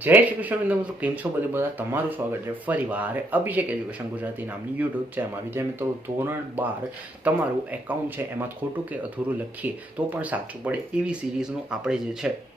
જય શ્રી કૃષ્ણ મિત્રો મિત્રો, કેમ છો બધે બધા? તમારું સ્વાગત છે ફરીવાર અભિષેક એજ્યુકેશન ગુજરાતી નામની યુટ્યુબ ચેનલમાં. વિજય મિત્રો, ધોરણ બાર તમારું એકાઉન્ટ છે, એમાં ખોટું કે અધૂરું લખીએ તો પણ સાચું પડે એવી સિરીઝનું આપણે જે છે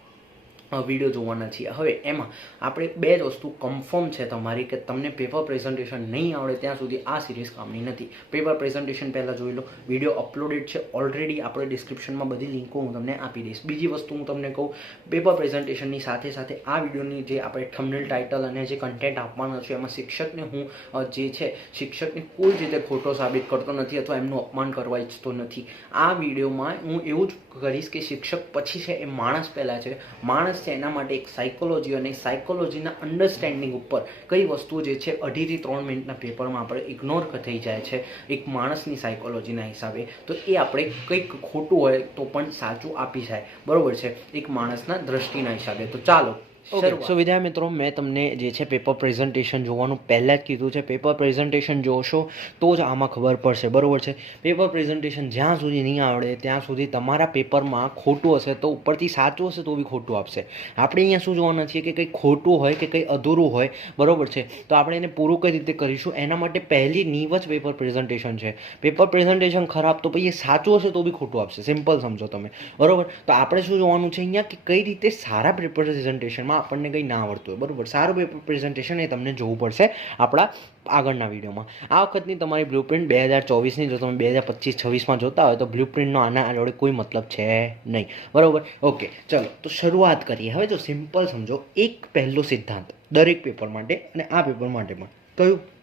વીડિયો જોવાના છીએ. હવે એમાં આપણે બે જ વસ્તુ કન્ફર્મ છે તમારી કે તમને પેપર પ્રેઝન્ટેશન નહીં આવડે ત્યાં સુધી આ સિરીઝ કામની નથી. પેપર પ્રેઝન્ટેશન પહેલાં જોઈ લો. વીડિયો અપલોડેડ છે. ઓલરેડી આપણે ડિસ્ક્રિપ્શનમાં બધી લિંકો હું તમને આપી દઈશ. બીજી વસ્તુ હું તમને કહું પેપર પ્રેઝન્ટેશનની સાથે સાથે આ વિડીયોની જે આપણે થમનેલ ટાઇટલ અને જે કન્ટેન્ટ આપવાનો છે, એમાં શિક્ષકને હું જે છે, શિક્ષકને કોઈ જ રીતે ખોટો સાબિત કરતો નથી અથવા એમનું અપમાન કરવા ઈચ્છતો નથી. આ વિડીયોમાં હું એવું જ કરીશ કે શિક્ષક પછી છે એ માણસ પહેલાં છે. માણસ છે, એના માટે એક સાયકોલોજી અને સાયકોલોજીના અન્ડરસ્ટેન્ડિંગ ઉપર કઈ વસ્તુ જે છે, અઢીથી ત્રણ મિનિટના પેપરમાં આપણે ઇગ્નોર થઈ જાય છે, એક માણસની સાયકોલોજીના હિસાબે. તો એ આપણે કંઈક ખોટું હોય તો પણ સાચું આપી જાય. બરોબર છે? એક માણસના દ્રષ્ટિના હિસાબે. તો ચાલો સો વિદ્યા મિત્રો મેં તમને જે છે પેપર પ્રેઝન્ટેશન જોવાનું પહેલાં જ કીધું છે. પેપર પ્રેઝન્ટેશન જોશો તો જ આમાં ખબર પડશે. બરાબર છે? પેપર પ્રેઝન્ટેશન જ્યાં સુધી નહીં આવડે ત્યાં સુધી તમારા પેપરમાં ખોટું હશે તો ઉપરથી સાચું હશે તો બી ખોટું આપશે. આપણે અહીંયા શું જોવાના છીએ કે કંઈ ખોટું હોય કે કંઈ અધૂરું હોય બરાબર છે? તો આપણે એને પૂરું કઈ રીતે કરીશું? એના માટે પહેલી નીવ જ પેપર પ્રેઝન્ટેશન છે. પેપર પ્રેઝન્ટેશન ખરાબ તો પછી એ સાચું હશે તો બી ખોટું આપશે. સિમ્પલ સમજો તમે. બરાબર? તો આપણે શું જોવાનું છે અહીંયા કે કઈ રીતે સારા પેપર પ્રેઝન્ટેશનમાં આપણને કંઈ ના આવડતું હોય. બરાબર? સારું પ્રેઝન્ટેશન એ તમને જોવું પડશે આપણા આગળના વિડીયોમાં. આ વખતની તમારી બ્લુ પ્રિન્ટ બે હજાર ચોવીસની, જો તમે બે હજાર પચીસ, છવ્વીસમાં જોતા હોય તો બ્લુ પ્રિન્ટનો આના જોડે કોઈ મતલબ છે નહીં. બરોબર? ઓકે, ચલો, તો શરૂઆત કરીએ. હવે જો સિમ્પલ સમજો, એક પહેલો સિદ્ધાંત દરેક પેપર માટે અને આ પેપર માટે પણ. કયું?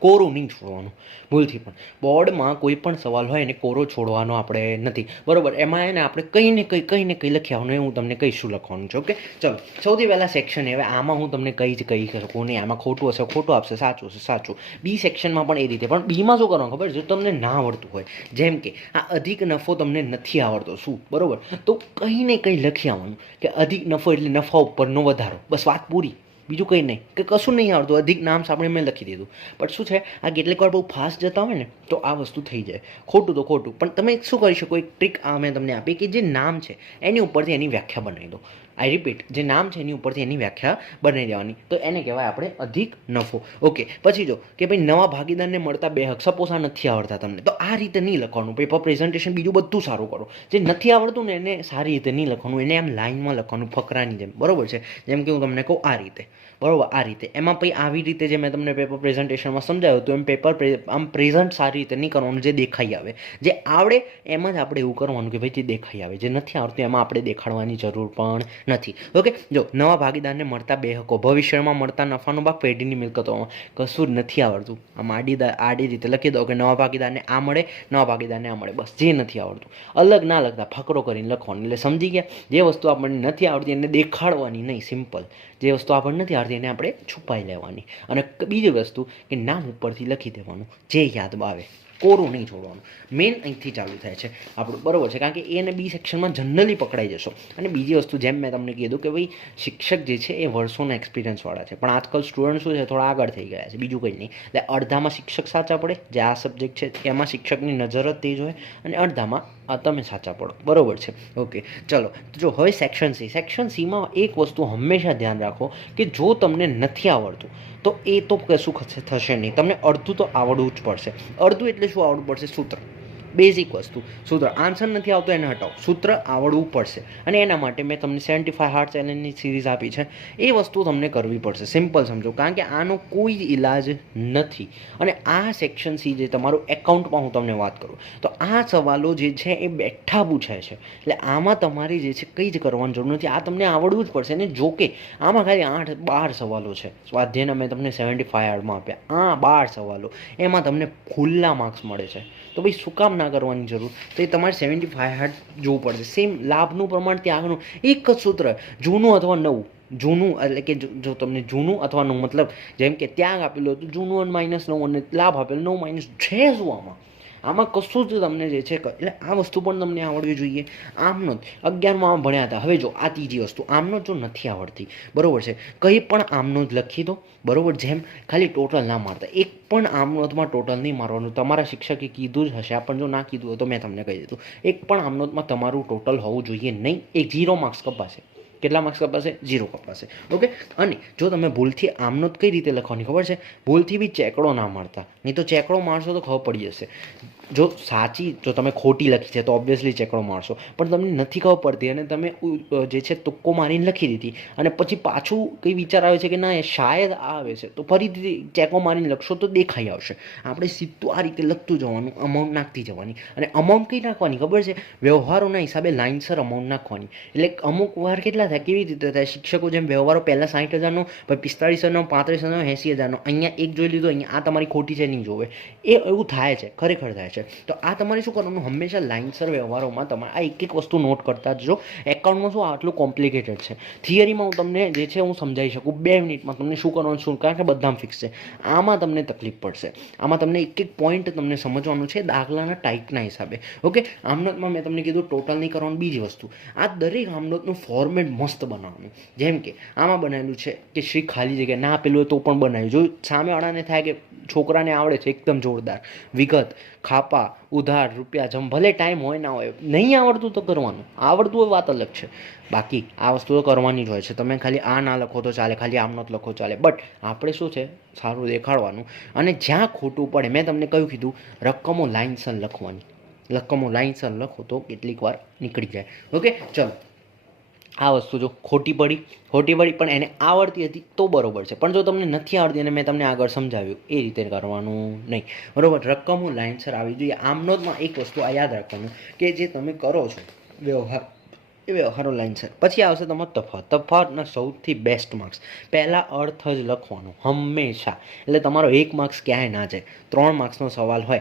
કોરું નહીં છોડવાનું, ભૂલથી પણ. બોર્ડમાં કોઈ પણ સવાલ હોય એને કોરો છોડવાનો આપણે નથી. બરાબર, એમાં એને આપણે કંઈ ને કંઈ કંઈ ને કંઈ લખી આવવાનું, એ હું તમને કહીશું લખવાનું છે, ઓકે? ચલો, સૌથી પહેલાં સેક્શન હવે આમાં હું તમને કંઈ જ કહી શકું નહીં. આમાં ખોટું હશે, ખોટું આપશે, સાચું હશે, સાચું. બી સેક્શનમાં પણ એ રીતે. પણ બીમાં શું કરવાનું ખબર? જો તમને ના આવડતું હોય, જેમ કે આ અધિક નફો તમને નથી આવડતો, શું? બરાબર? તો કંઈ ને કંઈ લખી આવવાનું કે અધિક નફો એટલે નફા ઉપરનો વધારો. બસ વાત પૂરી. બીજું કંઈ નહીં, કે કશું નહીં આવડતું, અધિક નામ સાંભળીને મેં લખી દીધું. પણ શું છે, આ કેટલીક વાર બહુ ફાસ્ટ જતા હોય ને, તો આ વસ્તુ થઈ જાય. ખોટું તો ખોટું, પણ તમે શું કરી શકો, એક ટ્રીક આ મેં તમને આપી કે જે નામ છે, એની ઉપરથી એની વ્યાખ્યા બનાવી દો. આઈ રિપીટ જે નામ છે એની ઉપરથી એની વ્યાખ્યા બનાવી દેવાની. તો એને કહેવાય આપણે અધિક નફો. ઓકે પછી જો કે ભાઈ નવા ભાગીદારને મળતા બે હક સપોઝ આ નથી આવડતા તમને. તો આ રીતે નહીં લખવાનું. પેપર પ્રેઝન્ટેશન બીજું બધું સારું કરો. જે નથી આવડતું ને એને સારી રીતે નહીં લખવાનું. એને આમ લાઇનમાં લખવાનું, ફકરાની જેમ. બરોબર છે? જેમ કે હું તમને કહું આ રીતે. બરોબર, આ રીતે. એમાં પછી આવી રીતે જે મેં તમને પેપર પ્રેઝન્ટેશનમાં સમજાવ્યું હતું, એમ પેપર આમ પ્રેઝન્ટ સારી રીતે નહીં કરવાનું, જે દેખાઈ આવે. જે આવડે એમ જ આપણે એવું કરવાનું કે ભાઈ જે દેખાઈ આવે. જે નથી આવડતું એમાં આપણે દેખાડવાની જરૂર પણ નથી. ઓકે જો, નવા ભાગીદારને મળતા બે હકો. ભવિષ્યમાં મળતા નફાનો ભાગ પેઢીની મિલકતોમાં કશું જ નથી આવડતું. આમ આડી આડી રીતે લખી દો કે નવા ભાગીદારને આ મળે, નવા ભાગીદારને આ મળે. બસ, જે નથી આવડતું. અલગ ના લખતા, ફકરો કરીને લખવાનું. એટલે સમજી ગયા? જે વસ્તુ આપણને નથી આવડતી એને દેખાડવાની નહીં. સિમ્પલ જે વસ્તુ આપણને નથી આવડતી એને આપણે છુપાઈ લેવાની. અને બીજી વસ્તુ કે નામ ઉપરથી લખી દેવાનું. જે યાદ આવે. કોરું નહીં છોડવાનું. મેઇન અહીંથી ચાલુ થાય છે. આપણું બરાબર છે. કારણ કે એ અને બી સેક્શનમાં જનરલી પકડાઈ જશો. અને બીજી વસ્તુ જેમ મેં તમને કીધું કે ભાઈ, શિક્ષક જે છે એ વર્ષોના એક્સપિરિયન્સવાળા છે. પણ આજકાલ સ્ટુડન્ટ શું છે? થોડા આગળ થઈ ગયા છે. બીજું કંઈ નહીં. એટલે અડધામાં શિક્ષક સાચા પડે. જે આ સબ્જેક્ટ છે, એમાં શિક્ષકની નજર જ તેજ હોય અને અડધામાં આ તમે સાચા પડો. બરોબર છે? ઓકે. ચલો. જો હવે સેક્શન સી સેક્શન સીમાં એક વસ્તુ હંમેશા ધ્યાન રાખો કે જો તમને નથી આવડતું, તો એ તો કશું થશે નહીં. તમને અડધું તો આવડવું જ પડશે. અડધું એટલે શું આવડવું પડશે? સૂત્ર. બેઝિક વસ્તુ. સૂત્ર આન્સર નથી આવતો, એને હટાવો. સૂત્ર આવડવું પડશે. અને એના માટે મેં તમને સેવન્ટી ફાઈવ હાર્ટ ચેલેન્જની સિરીઝ આપી છે. એ વસ્તુ તમને કરવી પડશે. સિમ્પલ સમજો. કારણ કે આનો કોઈ જ ઇલાજ નથી. અને આ સેક્શન સી જે તમારું એકાઉન્ટમાં હું તમને વાત કરું. તો આ સવાલો જે છે એ બેઠા પૂછાય છે. એટલે આમાં તમારે જે છે કંઈ જ કરવાની જરૂર નથી. આ તમને આવડવું જ પડશે. અને જો કે આમાં ખાલી આઠ, બાર સવાલો છે. સ્વાધ્યાયના મેં તમને સેવન્ટી ફાઈવ હાર્ડમાં આપ્યા. આ બાર સવાલો. એમાં તમને ખુલ્લા માર્ક્સ મળે છે. તો ભાઈ શું કામ ના કરવાની જરૂર. તો એ તમારે સેવન્ટી ફાઈવ હાર્ટ જોવું પડશે. સેમ લાભનું પ્રમાણ ત્યાગનું એક જ સૂત્ર, જૂનું અથવા નવું. જૂનું એટલે કે જો જો તમને જૂનું અથવા નવું, મતલબ જેમ કે ત્યાગ આપેલું હતું, જૂનું અને માઇનસ નવ અને લાભ આપેલો, નવ માઇનસ છે શું આમાં? આમાં કશું જ તમને જે છે એટલે આ વસ્તુ પણ તમને આવડવી જોઈએ. આમનો જ. અગિયારમાં આમ ભણ્યા હતા. હવે જો, આ ત્રીજી વસ્તુ. આમનો જો નથી આવડતી. બરાબર છે? કંઈ પણ આમનો જ લખી દો. બરાબર? જેમ ખાલી ટોટલ ના મારતા. એક પણ આમનોતમાં ટોટલ નહીં મારવાનું. તમારા શિક્ષકે કીધું જ હશે. પણ જો ના કીધું હોય તો મેં તમને કહી દીધું. એક પણ આમનોતમાં તમારું ટોટલ હોવું જોઈએ નહીં. એક ઝીરો માર્ક્સ કપાશે. કેટલા માર્ક્સ કપાશે? ઝીરો કપાશે. ઓકે અને જો તમે ભૂલથી આમનો જ કઈ રીતે લખવાની ખબર છે? ભૂલથી બી ચેકડો ના મારતા. નહીં તો ચેકડો મારશો તો ખબર પડી જશે. જો સાચી, જો તમે ખોટી લખી છે તો ઓબ્વિયસલી ચેકડો મારશો. પણ તમને નથી ખબર પડતી અને તમે જે છે તુક્કો મારીને લખી દીધી. અને પછી પાછું કંઈ વિચાર આવે છે કે ના, એ શાયદ આ આવે છે. તો ફરીથી ચેકો મારીને લખશો તો દેખાઈ આવશે. આપણે સીધું આ રીતે લખતું જવાનું અમાઉન્ટ નાખતી જવાની. અને અમાઉન્ટ કઈ નાખવાની ખબર છે? વ્યવહારોના હિસાબે લાઇનસર અમાઉન્ટ નાખવાની. એટલે અમુક વાર કેટલા થાય? કેવી રીતે થાય? શિક્ષકો જેમ વ્યવહારો પહેલાં સાઠ હજારનો, પછી પિસ્તાળીસ હજારનો, પાંત્રીસ હજારનો એંસી હજારનો. અહીંયા એક જોઈ લીધો, અહીંયા આ તમારી ખોટી છે, નહીં જોવે. એ એવું થાય છે. ખરેખર થાય છે. તો આ તમારે શું કરવાનું? હંમેશા લાઇનસર વ્યવહારોમાં તમારે આ એક એક વસ્તુ નોટ કરતા જજો એકાઉન્ટમાં શું આટલું કોમ્પ્લિકેટેડ છે? થિયરીમાં હું તમને જે છે હું સમજાવી શકું. બે મિનિટમાં તમને શું કરવાનું શું? કારણ કે બધામાં ફિક્સ છે. આમાં તમને તકલીફ પડશે. આમાં તમને એક એક પોઈન્ટ તમને સમજવાનું છે દાખલાના ટાઈપના હિસાબે. ઓકે આમનોટમાં મેં તમને કીધું ટોટલ નહીં કરવાનું બીજી વસ્તુ. આ દરેક આમનોટનું ફોર્મેટ મસ્ત બનાવવાનું. જેમ કે આમાં બનાવેલું છે કે શ્રી ખાલી જગ્યા ના આપેલું હોય તો પણ બનાવ્યું. જો સામેવાળાને થાય કે છોકરાને આવડે છે, એકદમ જોરદાર. વિગત. ખાપા, ઉધાર, રૂપિયા જમ ભલે ટાઈમ હોય ના હોય, નહીં આવડતું તો કરવાનું. આવડતું હોય વાત અલગ છે. બાકી આ વસ્તુ તો કરવાની જ હોય છે. તમે ખાલી આ ના લખો તો ચાલે, ખાલી આમ જ લખો ચાલે. બટ આપણે શું છે? સારું દેખાડવાનું. અને જ્યાં ખોટું પડે, મેં તમને કહ્યું કીધું, રકમો લાઇનસર લખવાની. રકમો લાઇનસર લખો તો કેટલીક વાર નીકળી જાય. ઓકે ચલો. આ વસ્તુ જો ખોટી પડી ખોટી પડી પણ એને આવડતી હતી તો બરોબર છે. પણ જો તમને નથી આવડતી અને મેં તમને આગળ સમજાવ્યું, એ રીતે કરવાનું નહીં. બરોબર, રકમો લાઇનસર આવી જોઈએ. આમનો જ એક વસ્તુ આ યાદ રાખવાનું કે જે તમે કરો છો વ્યવહાર એ વ્યવહારો છે? પછી આવશે તમારો તફાવત. તફાવતના સૌથી બેસ્ટ માર્ક્સ પહેલાં અર્થ જ લખવાનો, હંમેશા. એટલે તમારો એક માર્ક્સ ક્યાંય ના જાય. ત્રણ માર્ક્સનો સવાલ હોય,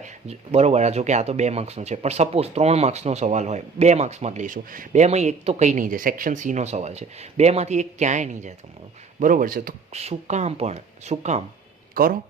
બરોબર જો કે આ તો બે માર્ક્સનો છે, પણ સપોઝ ત્રણ માર્ક્સનો સવાલ હોય, બે માર્ક્સમાં જ લઈશું. બેમાં એક તો કંઈ નહીં જાય સેક્શન સીનો સવાલ છે. બેમાંથી એક ક્યાંય નહીં જાય તમારો. બરોબર છે? તો શું કામ પણ, શું કામ? કરો.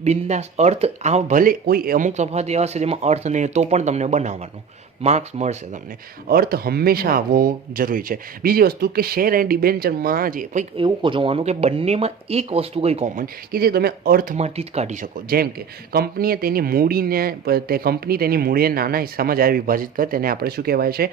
બિંદાસ અર્થ, આ ભલે કોઈ અમુક તફાવત એવા છે જેમાં અર્થ નહીં તો પણ તમને બનાવવાનો. માર્ક્સ મળશે તમને. અર્થ હંમેશા આવવો જરૂરી છે. બીજી વસ્તુ કે શેર એન્ડ ડિબેન્ચરમાં જે કંઈક એવું જોવાનું કે બંનેમાં એક વસ્તુ કંઈ કોમન કે જે તમે અર્થમાંથી જ કાઢી શકો. જેમ કે કંપનીએ તેની મૂડીને તે કંપની તેની મૂડીને નાના હિસ્સામાં જ્યારે વિભાજિત કરે તેને આપણે શું કહેવાય છે?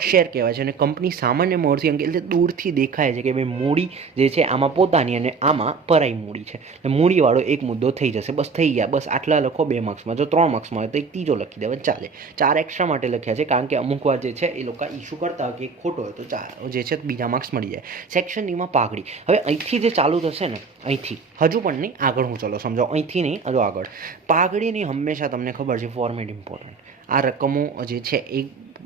શેર કહેવાય છે. અને કંપની સામાન્ય મોડથી અંગે એટલે દૂરથી દેખાય છે કે ભાઈ મૂડી જે છે આમાં પોતાની અને આમાં પરાઈ મૂડી છે. એટલે મૂડીવાળો એક મુદ્દો થઈ જશે. બસ થઈ ગયા. બસ આટલા લખો બે માર્ક્સમાં. જો ત્રણ માર્ક્સમાં હોય તો એક ત્રીજો લખી દેવા ચાલે. ચાર એક્સ્ટ્રા માટે લખ્યા છે કારણ કે અમુક વાર જે છે એ લોકો ઇસ્યુ કરતા હોય કે ખોટો હોય તો ચાલો જે છે બીજા માર્ક્સ મળી જાય. સેક્શન ડીમાં પાઘડી. હવે અહીંથી જે ચાલુ થશે ને, અહીંથી. હજુ પણ નહીં, આગળ હું ચલો, સમજો. અહીંથી નહીં, હજુ આગળ. પાઘડીની હંમેશા તમને ખબર છે ફોર્મેટ ઇમ્પોર્ટન્ટ આ રકમો જે છે એ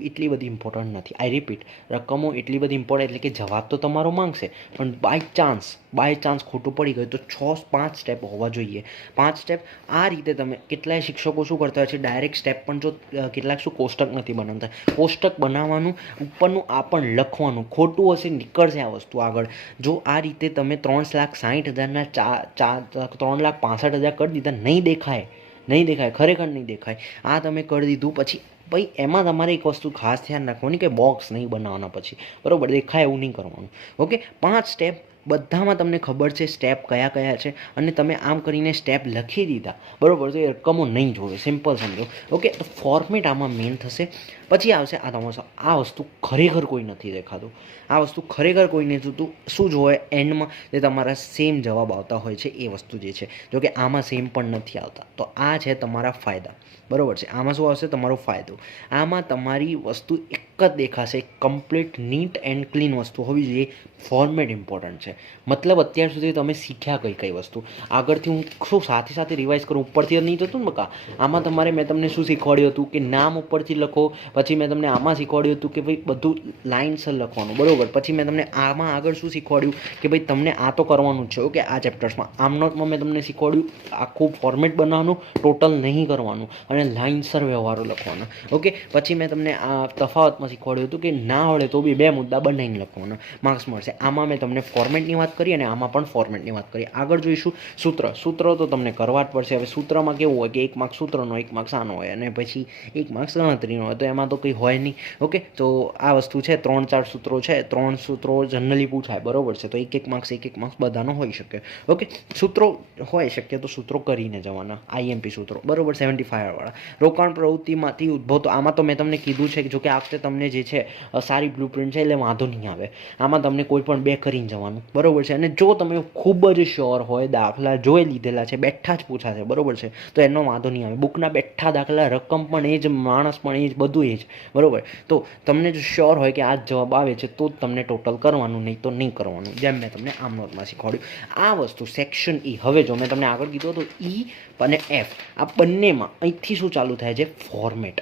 એટલી બધી ઇમ્પોર્ટન્ટ નથી. આઈ રિપીટ રકમો એટલી બધી ઇમ્પોર્ટન્ટ એટલે કે જવાબ તો તમારો માંગશે, પણ બાય ચાન્સ બાય ચાન્સ ખોટું પડી ગયું તો છ, પાંચ સ્ટેપ હોવા જોઈએ. પાંચ સ્ટેપ આ રીતે તમે કેટલાય શિક્ષકો શું કરતા હોય છે? ડાયરેક્ટ સ્ટેપ પણ જો કેટલાક શું કોષ્ટક નથી બનાવતા. કોષ્ટક બનાવવાનું, ઉપરનું આ પણ લખવાનું. ખોટું હશે, નીકળશે આ વસ્તુ આગળ. જો આ રીતે તમે ત્રણ લાખ સાઠ હજારના ચા ચા, ત્રણ લાખ પાસઠ હજાર કરી દીધા, નહીં દેખાય નહીં દેખાય, ખરેખર નહીં દેખાય. આ તમે કરી દીધું, પછી ભાઈ, એમાં તમારે એક વસ્તુ ખાસ ધ્યાન રાખવાની કે બોક્સ નહીં બનાવવાના પછી. બરાબર, દેખાય એવું નહીં કરવાનું. ઓકે પાંચ સ્ટેપ બધામાં તમને ખબર છે સ્ટેપ કયા કયા છે અને તમે આમ કરીને સ્ટેપ લખી દીધા. બરાબર? તો એ રકમો નહીં જોવે. સિમ્પલ સમજો. ઓકે તો ફોર્મેટ આમાં મેઇન થશે. પછી આવશે આ તમારો આ વસ્તુ ખરેખર કોઈ નથી દેખાતું. આ વસ્તુ ખરેખર કોઈ નથી થતું શું જોવે? એન્ડમાં જે તમારા સેમ જવાબ આવતા હોય છે, એ વસ્તુ જે છે. જો કે આમાં સેમ પણ નથી આવતા. તો આ છે તમારા ફાયદા. બરાબર છે? આમાં શું આવશે? તમારો ફાયદો. આમાં તમારી વસ્તુ એક જ દેખાશે. કમ્પ્લીટ નીટ એન્ડ ક્લીન વસ્તુ હોવી જોઈએ. ફોર્મેટ ઇમ્પોર્ટન્ટ છે. મતલબ અત્યાર સુધી તમે શીખ્યા કઈ કઈ વસ્તુ. આગળથી હું શું સાથે સાથે રિવાઇઝ કરું? ઉપરથી નહીં થતું ને બકા? આમાં તમારે મેં તમને શું શીખવાડ્યું હતું કે નામ ઉપરથી લખો. પછી મેં તમને આમાં શીખવાડ્યું હતું કે ભાઈ બધું લાઇન્સર લખવાનું. બરાબર? પછી મેં તમને આમાં આગળ શું શીખવાડ્યું? કે ભાઈ તમને આ તો કરવાનું જ છે, ઓકે? આ ચેપ્ટર્સમાં આમનોટમાં મેં તમને શીખવાડ્યું. આખું ફોર્મેટ બનાવવાનું ટોટલ નહીં કરવાનું. અને લાઇન્સર વ્યવહારો લખવાના. ઓકે? પછી મેં તમને આ તફાવતમાં શીખવાડ્યું હતું કે ના આવડે તો બી બે મુદ્દા બનાવીને લખવાના. માર્ક્સ મળશે. આમાં મેં તમને ફોર્મેટની વાત કરી અને આમાં પણ ફોર્મેટની વાત કરી. આગળ જોઈશું સૂત્ર. સૂત્ર તો તમને કરવા જ પડશે. હવે સૂત્રમાં કેવું હોય કે એક માર્ક સૂત્રનો, એક માર્ક્સ આનો હોય અને પછી એક માર્ક્સ ગણતરીનો હોય તો એમાં તો કંઈ હોય નહીં. ઓકે? તો આ વસ્તુ છે. ત્રણ ચાર સૂત્રો છે. ત્રણ સૂત્રો જનરલી પૂછાય. બરાબર છે? તો એક એક માર્ક્સ એક એક માર્ક્સ બધાનો હોઈ શકે. ઓકે? સૂત્રો હોય શક્ય તો સૂત્રો કરીને જવાના. આઈએમપી સૂત્રો. બરોબર? સેવન્ટી ફાઈવવાળા રોકાણ પ્રવૃત્તિમાંથી ઉદ્ભવતો આમાં તો મેં તમને કીધું છે કે જો કે આ વખતે તમને જે છે સારી બ્લુ પ્રિન્ટ છે એટલે વાંધો નહીં આવે. આમાં તમને કોઈ પણ બે કરીને જવાનું. બરોબર છે? અને જો તમે ખૂબ જ શ્યોર હોય, દાખલા જોઈ લીધેલા છે, બેઠા જ પૂછાશે બરોબર છે? તો એનો વાંધો નહીં આવે. બુકના બેઠા દાખલા, રકમ પણ એ જ, માણસ પણ એ જ, બધું એ જ. બરોબર? તો તમને જો શ્યોર હોય કે આ જવાબ આવે છે, તો જ તમને ટોટલ કરવાનું, નહીં તો નહીં કરવાનું. જેમ મેં તમને આમ નોટમાં શીખવાડ્યું. આ વસ્તુ સેક્શન ઈ હવે જો મેં તમને આગળ કીધું હતું ઈ અને એફ આ બંનેમાં અહીંથી શું ચાલુ થાય છે? ફોર્મેટ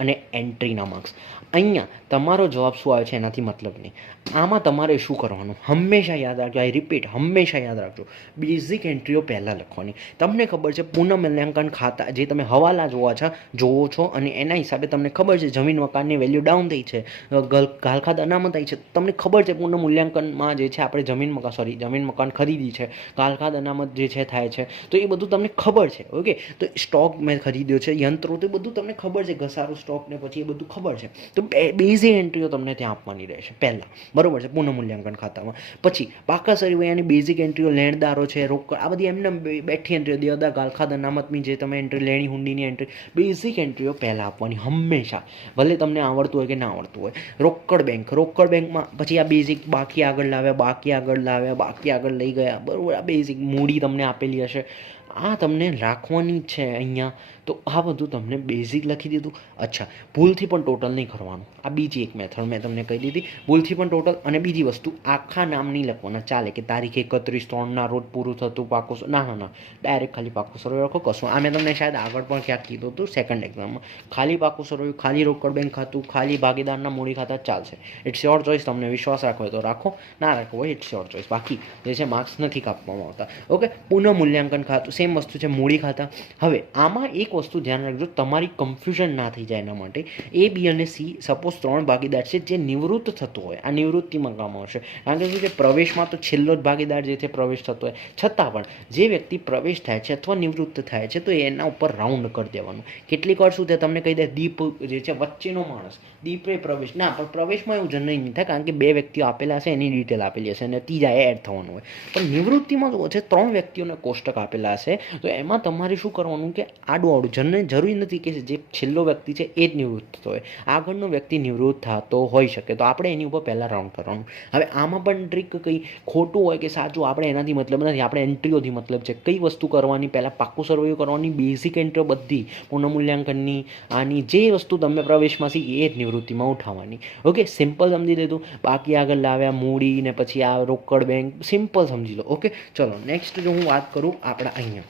અને એન્ટ્રીના માર્ક્સ અહીંયા તમારો જવાબ શું આવે છે એનાથી મતલબ નહીં. આમાં તમારે શું કરવાનું? હંમેશા યાદ રાખજો આઈ રિપીટ હંમેશા યાદ રાખજો. બેઝિક એન્ટ્રીઓ પહેલાં લખવાની. તમને ખબર છે પુનઃ મૂલ્યાંકન ખાતા જે તમે હવાલા જોવા છો, જોવો છો અને એના હિસાબે તમને ખબર છે, જમીન મકાનની વેલ્યુ ડાઉન થઈ છે ગલ ગાલખાત અનામત થઈ છે. તમને ખબર છે પુનઃ મૂલ્યાંકનમાં જે છે, આપણે જમીન મકાન સોરી જમીન મકાન ખરીદી છે ગાલખાદ અનામત જે છે, થાય છે. તો એ બધું તમને ખબર છે, ઓકે? તો સ્ટોક મેં ખરીદ્યો છે, યંત્રો, તો બધું તમને ખબર છે, ઘસારો સ્ટોક ને પછી એ બધું ખબર છે. તો બેઝિક એન્ટ્રીઓ તમને ત્યાં આપવાની રહેશે. પહેલાં. બરાબર છે? પુનઃ મૂલ્યાંકન ખાતામાં. પછી પાકા સરિવૈયાની બેઝિક એન્ટ્રીઓ લેણદારો છે રોકડ આ બધી એમને બેઠી એન્ટ્રીઓ દેવદા ગાલખાત અનામતની જે તમે એન્ટ્રી લેણી હુંડીની એન્ટ્રી બેઝિક એન્ટ્રીઓ પહેલાં આપવાની, હંમેશા. ભલે તમને આવડતું હોય કે ના આવડતું હોય. રોકડ બેંક રોકડ બેંકમાં પછી આ બેઝિક બાકી આગળ લાવ્યા, બાકી આગળ લાવ્યા, બાકી આગળ લઈ ગયા. બરાબર, આ બેઝિક મૂડી તમને આપેલી હશે. આ તમને રાખવાની છે અહીંયા. તો આ બધું તમને બેઝિક લખી દીધું. અચ્છા, ભૂલથી પણ ટોટલ નહીં કરવાનું. આ બીજી એક મેથડ મેં તમને કહી દીધી. ભૂલથી પણ ટોટલ અને બીજી વસ્તુ, આખા નામ નહીં લખવાના ચાલે કે તારીખ એકત્રીસ, ત્રણના રોજ પૂરું થતું, પાકું ના ના ના. ડાયરેક્ટ ખાલી પાકું સરવૈયું લખો કશું. આ મેં તમને શાયદ આગળ પણ ક્યાંક કીધું હતું સેકન્ડ એક્ઝામમાં ખાલી પાકું સરવૈયું ખાલી રોકડ બેંક ખાતું, ખાલી ભાગીદારના મૂડી ખાતા ચાલશે. ઇટ્સ યોર ચોઈસ તમને વિશ્વાસ રાખવો હોય તો રાખો. ના રાખવો હોય ઇટ્સ યોર ચોઈસ બાકી, જે છે માર્ક્સ નથી કાપવામાં આવતા. ઓકે પુનઃ મૂલ્યાંકન ખાતું સેમ વસ્તુ છે, મૂડી ખાતા. હવે, આમાં એક વસ્તુ ધ્યાન રાખજો, તમારી કન્ફ્યુઝન ના થઈ જાય એના માટે. એ બી અને સી સપોઝ ત્રણ ભાગીદાર છે જે નિવૃત્ત થતું હોય, આ નિવૃત્તિમાં કામ આવશે. કારણ કે શું છે, પ્રવેશમાં તો છેલ્લો જ ભાગીદાર જે છે પ્રવેશ થતો હોય. છતાં પણ જે વ્યક્તિ પ્રવેશ થાય છે અથવા નિવૃત્ત થાય છે તો એના ઉપર રાઉન્ડ કરી દેવાનું. કેટલીક વાર શું થાય, તમને કહી દે, દીપ જે છે વચ્ચેનો માણસ, દીપે પ્રવેશ. ના, પણ પ્રવેશમાં એવું જનરલી નહીં થાય કારણ કે બે વ્યક્તિઓ આપેલા હશે એની ડિટેલ આપેલી હશે અને ત્રીજા એડ થવાનું હોય. પણ નિવૃત્તિમાં તો છે ત્રણ વ્યક્તિઓને કોષ્ટક આપેલા હશે, તો એમાં તમારે શું કરવાનું કે આડું આડું જનરલ જરૂરી નથી કે જે છેલ્લો વ્યક્તિ છે એ જ નિવૃત્ત થતો હોય. આગળનો વ્યક્તિ નિવૃત્ત થતો હોઈ શકે. તો આપણે એની ઉપર પહેલાં રાઉન્ડ કરવાનું. હવે આમાં પણ ટ્રીક કંઈ ખોટું હોય કે સાચું, આપણે એનાથી મતલબ નથી. આપણે એન્ટ્રીઓથી મતલબ છે. કઈ વસ્તુ કરવાની? પહેલાં પાક્કું સર્વેયું કરવાની બેઝિક એન્ટ્રીઓ બધી પુનઃમૂલ્યાંકનની આની જે વસ્તુ તમે પ્રવેશમાં છે એ જ નિવૃત્તિમાં ઉઠાવવાની. ઓકે? સિમ્પલ સમજી લીધું. બાકી આગળ લાવ્યા મૂડી ને પછી આ રોકડ બેંક સિમ્પલ સમજી લો. ઓકે? ચલો નેક્સ્ટ જો હું વાત કરું આપણા અહીંયા.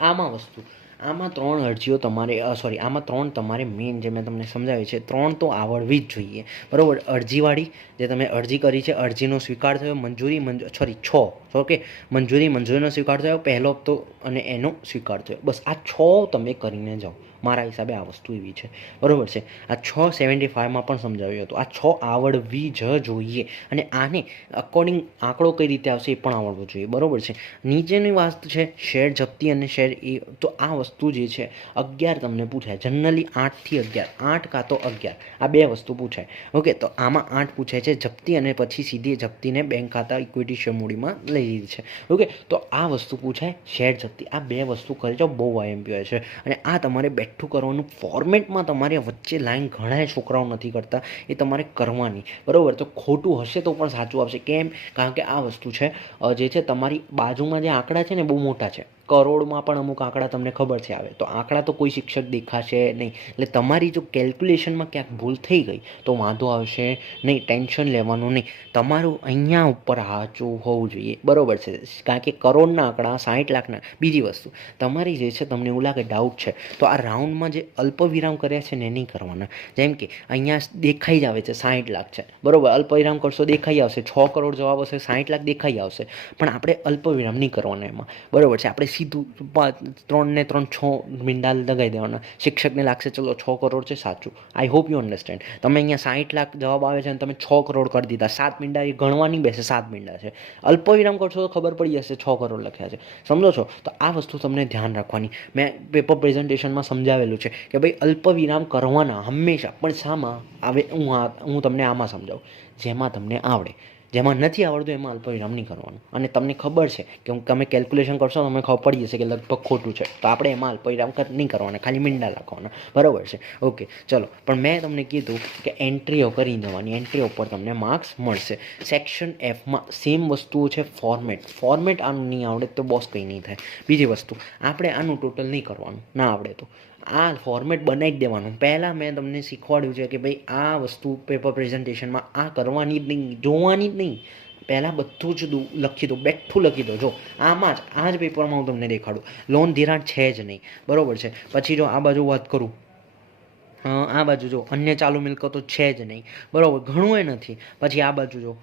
આમાં વસ્તુ. આમાં ત્રણ અરજીઓ તમારે સોરી આમાં ત્રણ તમારે મેઇન જે મેં તમને સમજાવી છે, ત્રણ તો આવડવી જ જોઈએ. બરાબર? અરજીવાળી, જે તમે અરજી કરી છે, અરજીનો સ્વીકાર થયો, મંજૂરી મંજૂર સોરી છ. ઓકે? મંજૂરી, મંજૂરીનો સ્વીકાર થયો, પહેલો હપ્તો અને એનો સ્વીકાર થયો. બસ આ છ તમે કરીને જાઓ. મારા હિસાબે આ વસ્તુ એવી છે. બરાબર છે? આ છ સેવન્ટી ફાઇવમાં પણ સમજાવ્યું હતું. આ છ આવડવી જ જોઈએ અને આને અકોર્ડિંગ આંકડો કઈ રીતે આવશે એ પણ આવડવો જોઈએ. બરાબર છે? નીચેની વાત છે શેર જપ્તી અને શેર એ તો આ વસ્તુ જે છે અગિયાર તમને પૂછાય. જનરલી આઠથી અગિયાર. આઠ કાં તો અગિયાર. આ બે વસ્તુ પૂછાય. ઓકે, તો આમાં આઠ પૂછાય છે જપ્તી અને પછી સીધી જપ્તીને બેંક ખાતા ઇક્વિટી શેર મૂડીમાં લઈ લીધી છે. ઓકે, તો આ વસ્તુ પૂછાય શેર જપ્તી. આ બે વસ્તુ કરી બહુ આઈએમપી હોય છે. અને આ તમારે બેઠું કરવાનું ફોર્મેટમાં તમારે વચ્ચે લાઈન ઘણા છોકરાઓ નથી કરતા, એ તમારે કરવાની. બરાબર? તો ખોટું હશે તો પણ સાચું આવશે. કેમ? કારણ કે આ વસ્તુ છે જે છે, તમારી બાજુમાં જે આંકડા છે ને બહુ મોટા છે. કરોડમાં પણ અમુક આંકડા તમને ખબર છે આવે. તો આંકડા તો કોઈ શિક્ષક દેખાશે નહીં. એટલે તમારી જો કેલ્ક્યુલેશનમાં ક્યાંક ભૂલ થઈ ગઈ, તો વાંધો આવશે નહીં ટેન્શન લેવાનું નહીં. તમારું અહીંયા ઉપર સાચું હોવું જોઈએ. બરોબર છે. કારણ કે કરોડના આંકડા સાઠ લાખના, બીજી વસ્તુ. તમારી જે છે, તમને એવું લાગે ડાઉટ છે, તો આ રાઉન્ડમાં જે અલ્પ વિરામ કર્યા છે ને નહીં કરવાના. જેમ કે અહીંયા દેખાઈ જ આવે છે સાઠ લાખ છે. બરોબર અલ્પ વિરામ કરશો દેખાઈ આવશે. છ કરોડ જવાબ હશે સાઠ લાખ દેખાઈ આવશે. પણ આપણે અલ્પ વિરામ નહીં કરવાના એમાં. બરોબર છે. આપણે સીધું ત્રણ ને ત્રણ છ મીંડા લગાવી દેવાના. શિક્ષકને લાગશે, ચલો, છ કરોડ છે, સાચું. આઈ હોપ યુ અન્ડરસ્ટેન્ડ તમે અહીંયા સાઠ લાખ જવાબ આવે છે અને તમે છ કરોડ કરી દીધા. સાત મીંડા એ ગણવા નહીં બેસે, સાત મીંડા છે. અલ્પવિરામ કરશો તો ખબર પડી જશે, છ કરોડ લખ્યા છે. સમજો છો? તો આ વસ્તુ તમને ધ્યાન રાખવાની. મેં પેપર પ્રેઝન્ટેશનમાં સમજાવેલું છે કે ભાઈ અલ્પવિરામ કરવાના હંમેશા. પણ શામાં આવે, હું હું તમને આમાં સમજાવું. જેમાં તમને આવડે. જેમાં નથી આવડતું એમાં અલ્પવિરામ નહીં કરવાનું. અને તમને ખબર છે કે હું તમે કેલ્ક્યુલેશન કરશો તમને ખબર પડી જશે કે લગભગ ખોટું છે. તો આપણે એમાં અલ્પવિરામ નહીં કરવાના, ખાલી મીંડા લખવાના બરાબર છે? ઓકે ચલો. પણ મેં તમને કીધું કે એન્ટ્રીઓ કરી દેવાની. એન્ટ્રીઓ પર તમને માર્ક્સ મળશે. સેક્શન એફમાં સેમ વસ્તુઓ છે ફોર્મેટ ફોર્મેટ આનું નહીં આવડે તો બોસ કંઈ નહીં થાય. બીજી વસ્તુ, આપણે આનું ટોટલ નહીં કરવાનું. ના આવડે તો. આ ફોર્મેટ બનાવી દેવાનું. પહેલાં મેં તમને શીખવાડ્યું છે કે ભાઈ, આ વસ્તુ પેપર પ્રેઝન્ટેશનમાં આ કરવાની જ નહીં, જોવાની જ નહીં. પહેલાં બધું જ લખી દો, બેઠું લખી દો. જો, આમાં જ, આ જ પેપરમાં હું તમને દેખાડું. લોન ધિરાણ છે જ નહીં. બરાબર છે? પછી જો આ બાજુ વાત કરું. આ બાજુ જો, અન્ય ચાલુ મિલકતો છે જ નહીં. બરાબર ઘણું એ નથી. પછી આ બાજુ જો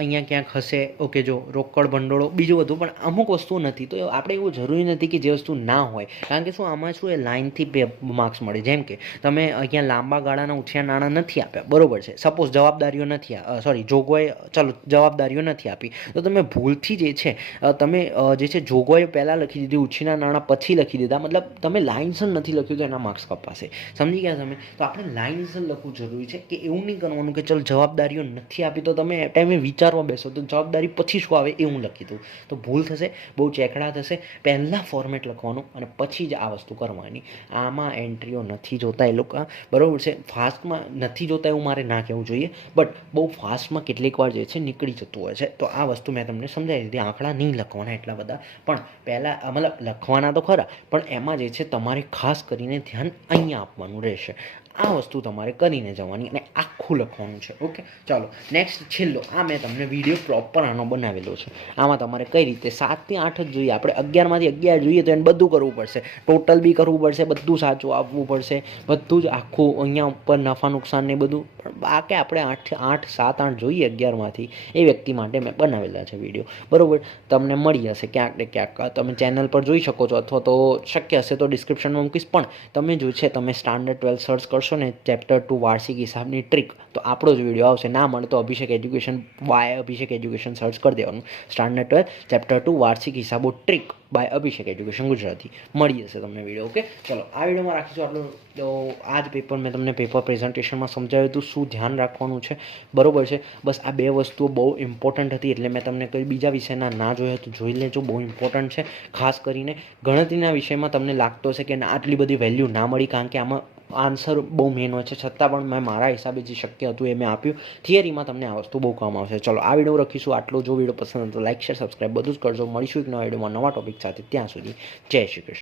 અહીંયા ક્યાંક હશે ઓકે જો રોકડ ભંડોળો, બીજું બધું, પણ અમુક વસ્તુ નથી. તો આપણે એવું જરૂરી નથી કે જે વસ્તુ ના હોય. કારણ કે શું, આમાં શું એ લાઇનથી માર્ક્સ મળે. જેમ કે, તમે અહીંયા લાંબા ગાળાના ઉછિયા નાણાં નથી આપ્યા. બરોબર છે. સપોઝ જવાબદારીઓ નથી સોરી જોગવાઈ, ચલો, જવાબદારીઓ નથી આપી. તો તમે ભૂલથી જે છે તમે જે છે, જોગવાઈ પહેલાં લખી દીધી, ઉછીના નાણાં પછી લખી દીધા. મતલબ તમે લાઇન્સ નથી લખ્યું તો એના માર્ક્સ કપાશે. સમજી ગયા તમે? તો આપણે લાઇન્સ લખવું જરૂરી છે કે એવું નહીં કરવાનું કે ચલો જવાબદારીઓ નથી આપી તો તમે ટાઈમે વિચારવા બેસો, તો જવાબદારી પછી શું આવે એ હું લખી દઉં. તો ભૂલ થશે, બહુ ચેકડા થશે, પહેલાં ફોર્મેટ લખવાનું અને પછી જ આ વસ્તુ કરવાની. આમાં એન્ટ્રીઓ નથી જોતા એ લોકો. બરાબર છે? ફાસ્ટમાં નથી જોતા એવું મારે ના કહેવું જોઈએ બટ બહુ ફાસ્ટમાં કેટલીક વાર જે છે નીકળી જતું હોય છે. તો આ વસ્તુ મેં તમને સમજાવી દીધી. આંકડા નહીં લખવાના એટલા બધા. પણ પહેલાં મતલબ લખવાના તો ખરા, પણ એમાં જે છે તમારે ખાસ કરીને ધ્યાન અહીંયા આપવાનું રહેશે. આ વસ્તુ તમારે કરીને જવાની અને આખું લખવાનું છે ઓકે ચાલો નેક્સ્ટ છેલ્લો, આ મેં તમને વીડિયો પ્રોપર આનો બનાવેલો છે. આમાં તમારે કઈ રીતે સાતથી આઠ જ જોઈએ. આપણે અગિયારમાંથી અગિયાર જોઈએ તો એને બધું કરવું પડશે. ટોટલ બી કરવું પડશે, બધું સાચું આપવું પડશે. બધું જ આખું અહીંયા ઉપર નફા નુકસાન ને બધું. પણ બાકી આપણે આઠ આઠ, સાત, આઠ જોઈએ અગિયારમાંથી. એ વ્યક્તિ માટે મેં બનાવેલા છે વીડિયો બરાબર? તમને મળી હશે ક્યાંક ને ક્યાંક. તમે ચેનલ પર જોઈ શકો છો અથવા તો શક્ય હશે તો ડિસ્ક્રિપ્શનમાં મૂકીશ. પણ તમે જો છે, તમે સ્ટાન્ડર્ડ ટ્વેલ્થ સર્ચ કરશો ને ચેપ્ટર ટુ વાર્ષિક હિસાબની ટ્રીક તો આપણો જ વીડિયો આવશે. ના મળે તો Abhishek education by Abhishek education search કરી દેવાનું. સ્ટાન્ડર્ડ ટ્વેલ્થ ચેપ્ટર ટુ વાર્ષિક હિસાબો trick by Abhishek education Gujarati. મળી જશે તમને વીડિયો ઓકે ચલો, આ વિડીયોમાં રાખીશું આટલું. તો આ જ પેપર મેં તમને પેપર પ્રેઝન્ટેશનમાં સમજાવ્યું હતું. શું ધ્યાન રાખવાનું છે? બરાબર છે. બસ આ બે વસ્તુઓ બહુ ઇમ્પોર્ટન્ટ હતી એટલે મેં તમને કંઈ બીજા વિષયના ના જોયા તો જોઈ લેજો. બહુ ઇમ્પોર્ટન્ટ છે. ખાસ કરીને ગણતરીના વિષયમાં તમને લાગતો હશે કે આટલી બધી વેલ્યુ ના મળી, કારણ કે આમાં આન્સર બહુ મેન હોય છે. છતાં પણ મેં મારા હિસાબે જે શક્ય હતું એ મેં આપ્યું. થિયરીમાં તમને આ વસ્તુ બહુ કામ આવશે. ચલો, આ વીડિયો રખીશું. આટલો જો વીડિયો પસંદ હતો લાઇક શેર સબસ્ક્રાઈબ બધું જ કરજો. મળીશું એક નવા વિડીયોમાં નવા ટોપિક સાથે. ત્યાં સુધી જય શ્રી કૃષ્ણ.